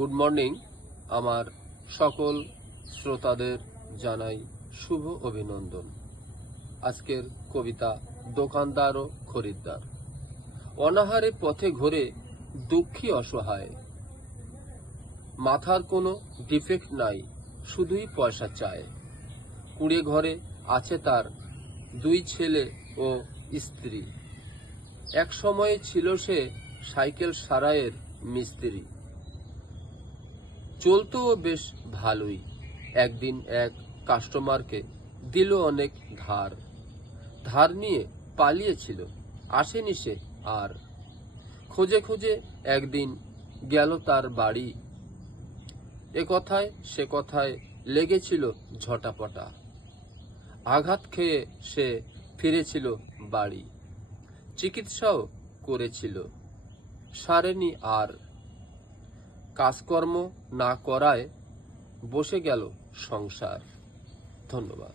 Good morning. আমার সকল শ্রোতাদের জানাই শুভ অভিনন্দন। আজকের কবিতা দোকানদার ও খরিদ্দার। অনাহারে পথে ঘোরে দুঃখী অসহায়, মাথার কোনো ডিফেক্ট নাই, শুধুই পয়সা চায়। কুড়ে ঘরে আছে তার 2 ছেলে ও স্ত্রী। এক সময়ে ছিল সে সাইকেল সারাইয়ের মিস্ত্রি। চলতোও বেশ ভালোই। একদিন এক কাস্টমারকে দিল অনেক ধার। ধার নিয়ে পালিয়েছিল, আসেনি সে আর। খোঁজে খোঁজে একদিন গেল তার বাড়ি। এ কথায় সে কথায় লেগেছিল ঝটাপটা। আঘাত খেয়ে সে ফিরেছিল বাড়ি। চিকিৎসাও করেছিল, সারেনি আর। কাজকর্ম না করায় বসে গেল সংসার। ধন্যবাদ।